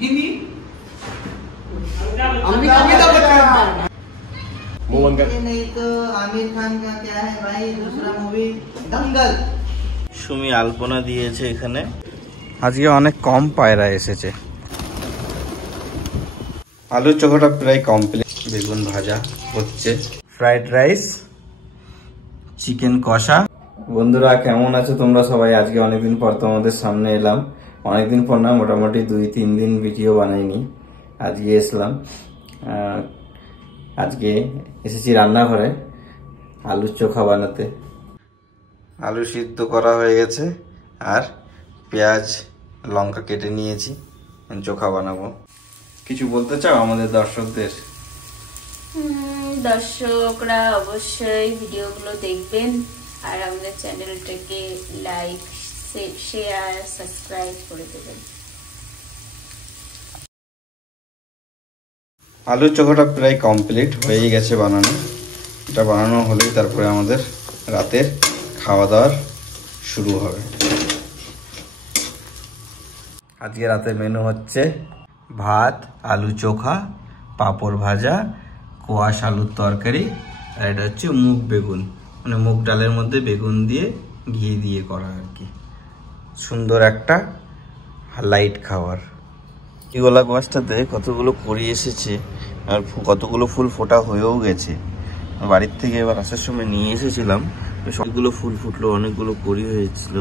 हिंदी ये नहीं तो आमिर खान का क्या है भाई दूसरा मूवी दंगल। সুমি আলপনা দিয়েছে এখানে। আজকে অনেক কম পায়রা এসেছে। আলুর চোখাটা প্রায় কমপ্লিট, বেগুন ভাজা হচ্ছে, ফ্রাইড রাইস, চিকেন কষা। বন্ধুরা কেমন আছো তোমরা সবাই? আজকে অনেকদিন পর তোমাদের সামনে এলাম। অনেকদিন পর না, মোটামুটি 2-3 দিন ভিডিও বানাইনি, আজকে এসলাম। আজকে এসেছি রান্নাঘরে আলুর চোখা বানাতে। আলু সিদ্ধ করা হয়ে গেছে আর পেঁয়াজ লঙ্কা কেটে নিয়েছি, চোখা বানাবো। কিছু বলতে চাও আমাদের দর্শকদের? দর্শকরা অবশ্যই ভিডিওগুলো দেখবেন আর আমাদের চ্যানেলটাকে লাইক শেয়ার সাবস্ক্রাইব করে দেবেন। আলুর চোখাটা প্রায় কমপ্লিট হয়ে গেছে বানানো। এটা বানানো হলেই তারপরে আমাদের রাতের খাওয়া দাওয়ার শুরু হবে। আজকে রাতের মেনু হচ্ছে ভাত, আলু চোখা, পাঁপড় ভাজা, কোয়াশ আলুর তরকারি, আর এটা হচ্ছে মুগ বেগুন, মানে মুগ ডালের মধ্যে বেগুন দিয়ে ঘি দিয়ে করা আর কি। সুন্দর একটা লাইট খাবার। এই গোলাপ গাছটাতে কতগুলো কড়ি এসেছে আর কতগুলো ফুল ফোটা হয়েও গেছে। বাড়ির থেকে এবার আসার সময় নিয়ে এসেছিলাম, সবগুলো ফুল ফুটলো, অনেকগুলো কড়ি হয়েছিল,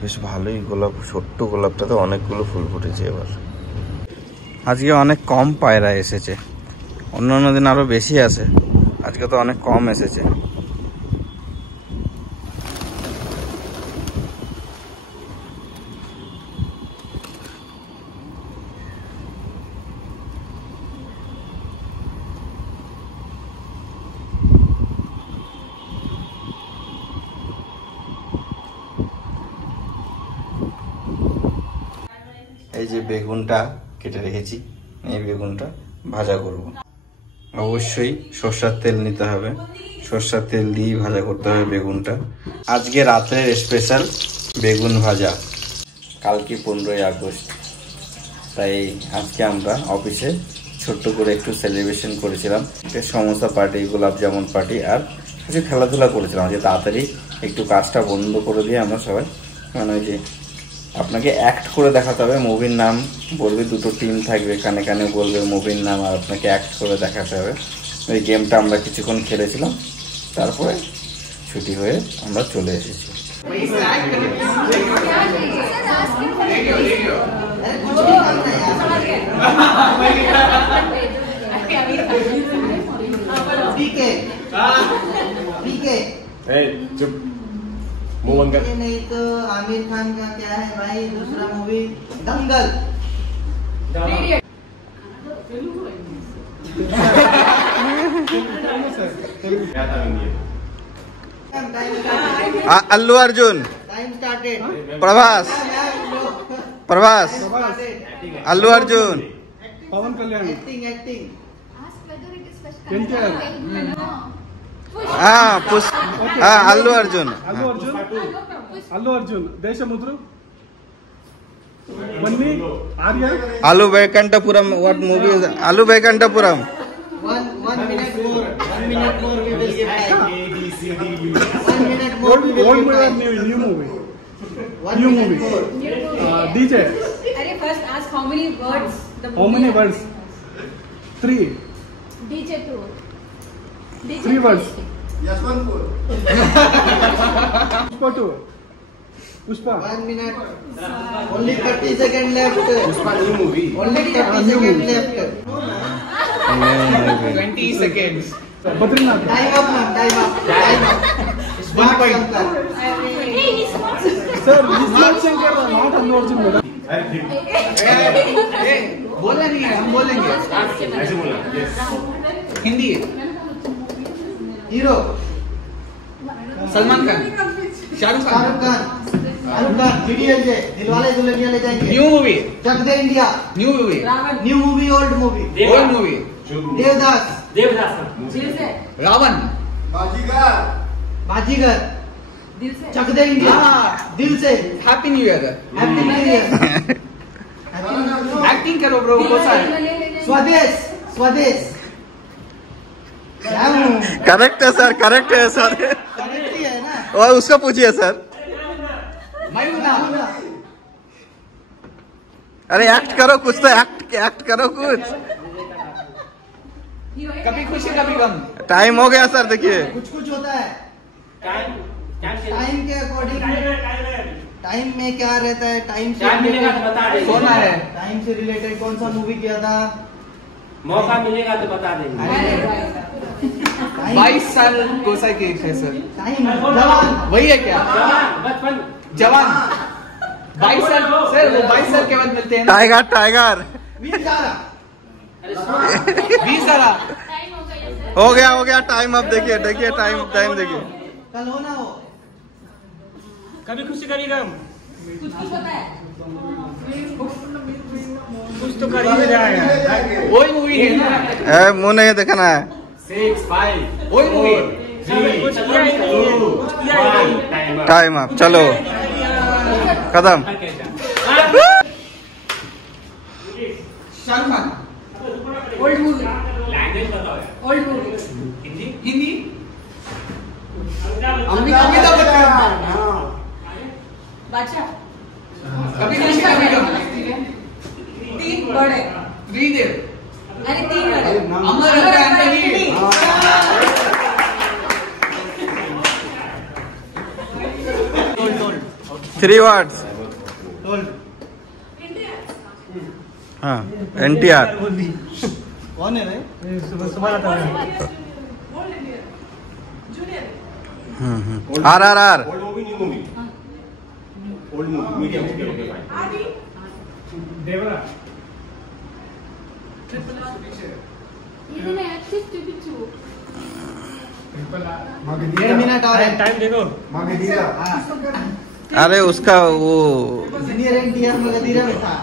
বেশ ভালোই। গোলাপ, ছোট্ট গোলাপটাতে অনেকগুলো ফুল ফুটেছে এবার। আজকে অনেক কম পায়রা এসেছে, অন্যান্য দিন আরো বেশি আসে, আজকে তো অনেক কম এসেছে। এই যে বেগুনটা কেটে রেখেছি, এই বেগুনটা ভাজা করব। অবশ্যই সরষের তেল নিতে হবে, সরষের তেল দিয়ে ভাজা করতে হবে বেগুনটা। আজকে রাতের স্পেশাল বেগুন ভাজা। কালকে 15ই আগস্ট, তাই আজকে আমরা অফিসে ছোট্ট করে একটু সেলিব্রেশন করেছিলাম। সমোসা পার্টি, গোলাপ জামুন পার্টি, আর কিছু খেলাধুলা করেছিলাম। আজকে তাড়াতাড়ি একটু কাজটা বন্ধ করে দিয়ে আমরা সবাই, মানে ওই যে আপনাকে অ্যাক্ট করে দেখাতে হবে, মুভির নাম বলবে, দুটো টিম থাকবে, কানে কানে বলবে মুভির নাম, আর আপনাকে অ্যাক্ট করে দেখাতে হবে। ওই গেমটা আমরা কিছুক্ষণ খেলেছিলাম, তারপরে ছুটি হয়ে আমরা চলে এসেছি। ये नहीं तो आमिर खान का क्या है भाई दूसरा मूवी दंगल। अल्लू अर्जुन, टाइम स्टार्टेड, प्रभास, प्रभास, अल्लू अर्जुन, पवन कल्याण, एक्टिंग एक्टिंग। हाँ हाँ अल्लू अर्जुन, अल्लू अर्जुन, देशमुद्रु, बन्नी, आर्या, आलू बैकुंठपुरम. What movie is Alu Vaikuntapuram? One minute more we will give time. 1 minute more we will old give time. new movie, 1 new minute movie. more. DJ, अरे first ask how many words the how many words? 3. DJ 2. 3 words. Pushpa 2. Pushpa. 1 minute. Only 30 seconds left. Pushpa new movie. Only 30 seconds left. 20 seconds. Badrinath. Time up, man. Time up. Time up. Smart Shankar. Sir, this is not Shankar, not Allu Arjun, madam. बोला नहीं है, हम बोलेंगे। ऐसे बोला। Hindi hero Salman Khan, Shahrukh Shahrukh Khan, DDLJ, Dilwale Dulhania Le Jayenge. New movie, Chak De India, new movie, new movie, old movie, old movie, Devdas, Raavan, Baazigar, Chak De India, Dil Se, happy new year, happy new year, happy new acting करो bro, कैसा है? स्वदेश स्वदेश करेक्ट है सर, करेक्ट है सर। करेक्ट ही है ना। और उसको पूछिए सर। मयूना अरे एक्ट करो कुछ तो, एक्ट करो कुछ। कभी खुशी कभी गम। टाइम हो गया सर, देखिए। कुछ कुछ होता है टाइम के अकॉर्डिंग। टाइम में क्या रहता है? टाइम से सोना है। टाइम से रिलेटेड कौन सा मूवी किया था? मौका मिलेगा तो बता देंगे। 22 साल गोसाई की एज है सर। टाइम जवान। वही है क्या? बचपन जवान 22 साल सर, वो 22 साल के बाद मिलते हैं ना। Tiger tiger Veer Zaara. 20 साल हो गया टाइम। अब देखिए टाइम देखिए। कल हो ना हो। कभी खुशी कभी गम। कुछ तो कर ही जाएगा। वही मूवी है ना। मुंह नहीं देखना है। 6 5 वही मूवी। कुछ किया ही नहीं, कुछ किया ही नहीं। टाइम अप, चलो कदम। Shahrukh Khan. Old movie. Language बताओ यार। Old movie. हिंदी। अमिताभ बच्चन। बादशाह। कभी खुशी कभी गम। 3 बड़े। त्रिदेव। अरे 3 बड़े। अमर एंटनी। 3 words। हाँ, NTR। कौन है भाई? RRR। Old movie new movie. Old movie medium scale okay fine. Devara. डेढ़ मिनट और है। टाइम देखो। अरे उसका वो सीनियर NTR मगधीरा में था।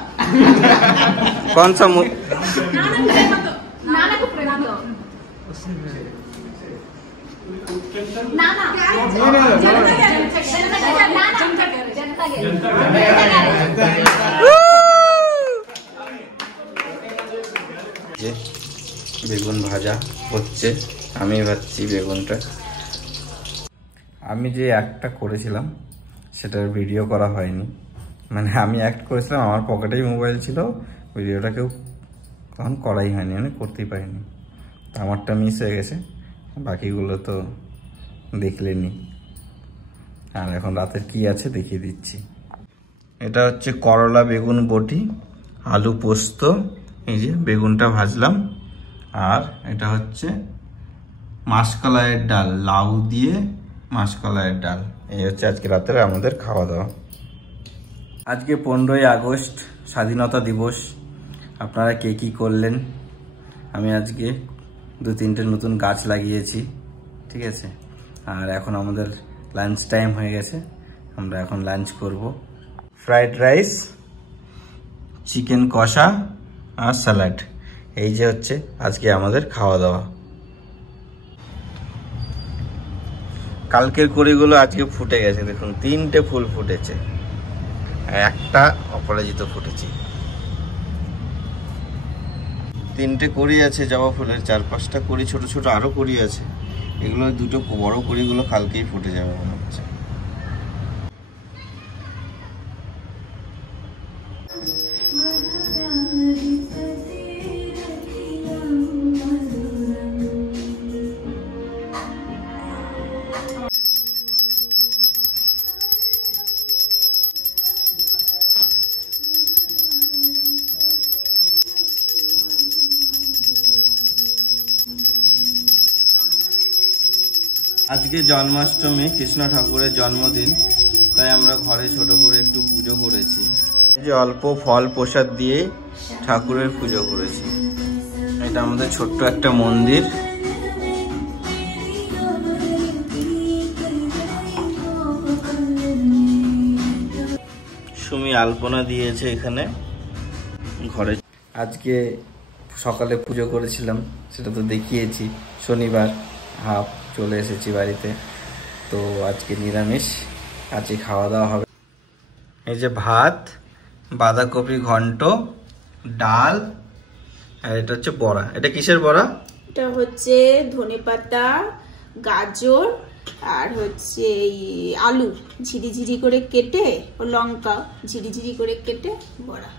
कौन सा नाना को प्रेम दो। नाना। जनता বেগুন ভাজা হচ্ছে। আমি ভাজছি বেগুনটা। আমি যে অ্যাক্টটা করেছিলাম সেটার ভিডিও করা হয়নি, মানে আমি অ্যাক্ট করেছিলাম, আমার পকেটেই মোবাইল ছিল, ভিডিওটা কেউ তখন করাই হয়নি, মানে করতেই পারিনি। তো আমারটা মিস হয়ে গেছে, বাকিগুলো তো দেখলেনি। আর এখন রাতের কি আছে দেখিয়ে দিচ্ছি। এটা হচ্ছে করলা বেগুন বটি, আলু পোস্ত, এই যে বেগুনটা ভাজলাম। আর এটা হচ্ছে মাসকলাইয়ের ডাল, লাউ দিয়ে মাসকলাইয়ের ডাল। এই হচ্ছে আজকে রাতের আমাদের খাওয়া দাওয়া। আজকে 15ই আগস্ট স্বাধীনতা দিবস। আপনারা কে কী করলেন? আমি আজকে 2-3টে নতুন গাছ লাগিয়েছি, ঠিক আছে। আর এখন আমাদের লাঞ্চ টাইম হয়ে গেছে, আমরা এখন লাঞ্চ করব। ফ্রাইড রাইস, চিকেন কষা আর স্যালাড, এই যে হচ্ছে আজকে আমাদের খাওয়া দাওয়া। কালকের কড়িগুলো আজকে ফুটে গেছে, দেখুন 3টে ফুল ফুটেছে, একটা অপরাজিত ফুটেছে। 3টে কড়ি আছে জবা ফুলের, 4-5টা কড়ি ছোট ছোট আরো কড়ি আছে। এগুলো 2টো বড় কড়িগুলো কালকেই ফুটে যাবে মনে হচ্ছে। আজকে জন্মাষ্টমী, কৃষ্ণ ঠাকুরের জন্মদিন, তাই আমরা ঘরে ছোট করে একটু পুজো করেছি। এই যে অল্প ফল প্রসাদ দিয়ে ঠাকুরের পুজো করেছি। এটা আমাদের ছোট্ট একটা মন্দির। সুমি আলপনা দিয়েছে এখানে ঘরে। আজকে সকালে পুজো করেছিলাম, সেটা তো দেখিয়েছি। শনিবার হাফ চলে এসেছি বাড়িতে, তো আজকে নিরামিষ, আজকে খাওয়া দাওয়া হবে। এই যে ভাত, বাঁধাকপি ঘন্ট ডাল, আর এটা হচ্ছে বড়া। এটা কিসের বড়া? এটা হচ্ছে ধনেপাতা, গাজর আর হচ্ছে এই আলু ঝিরিঝিরি করে কেটে, ও লঙ্কা ঝিরিঝিরি করে কেটে বড়া।